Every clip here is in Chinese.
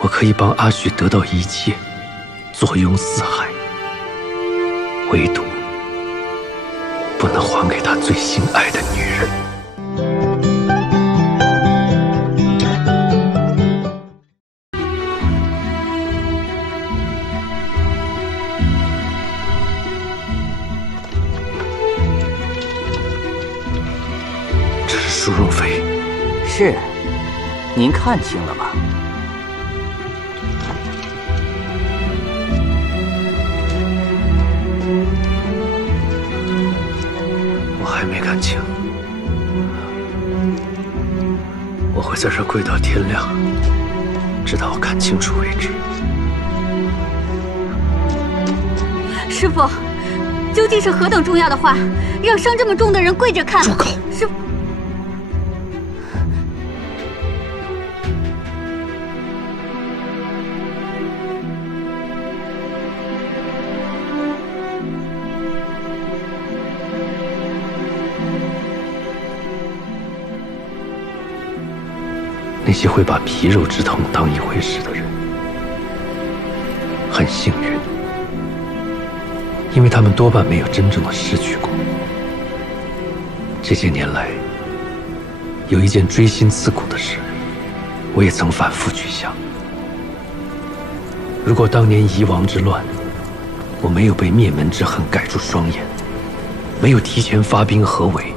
我可以帮阿许得到一切，坐拥四海，唯独不能还给他最心爱的女人。这是苏若飞。是，您看清了吗？我还没看清，我会在这跪到天亮，直到我看清楚为止。师父，究竟是何等重要的话，让伤这么重的人跪着看？住口！师父。那些会把皮肉之痛当一回事的人，很幸运，因为他们多半没有真正的失去过。这些年来，有一件锥心刺骨的事，我也曾反复去想：如果当年夷王之乱，我没有被灭门之恨盖住双眼，没有提前发兵合围，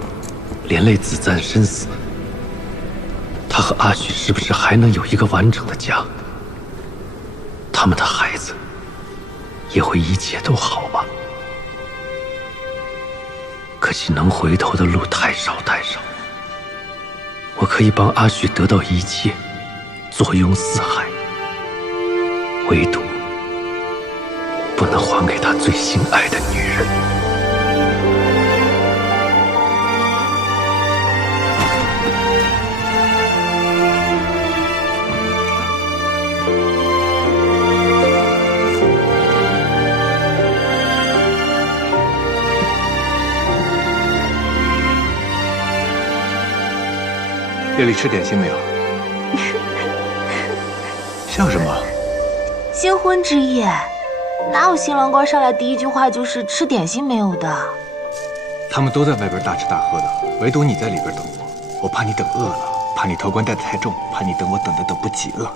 连累子簪身死，他和阿许是不是还能有一个完整的家？他们的孩子也会一切都好吧？可惜能回头的路太少太少。我可以帮阿许得到一切，坐拥四海，唯独不能还给他最心爱的女人。夜里吃点心没有？笑什么？新婚之夜，哪有新郎官上来第一句话就是吃点心没有的？他们都在外边大吃大喝的，唯独你在里边等我。我怕你等饿了，怕你头冠戴得太重，怕你等我等不及了。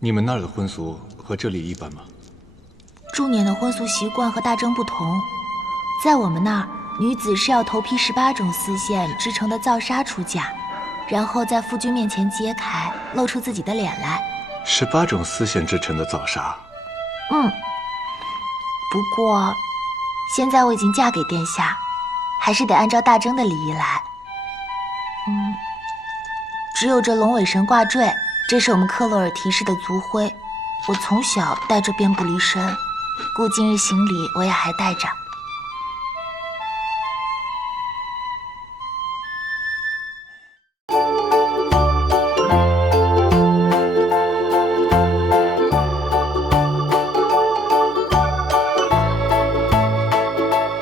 你们那儿的婚俗和这里一般吗？中年的婚俗习惯和大征不同，在我们那儿，女子是要头披18种丝线织成的皂纱出嫁，然后在夫君面前揭开，露出自己的脸来。18种丝线织成的皂纱。不过，现在我已经嫁给殿下，还是得按照大征的礼仪来。只有这龙尾绳挂坠。这是我们克洛尔提氏的族徽，我从小带着便不离身，故今日行礼我也还带着。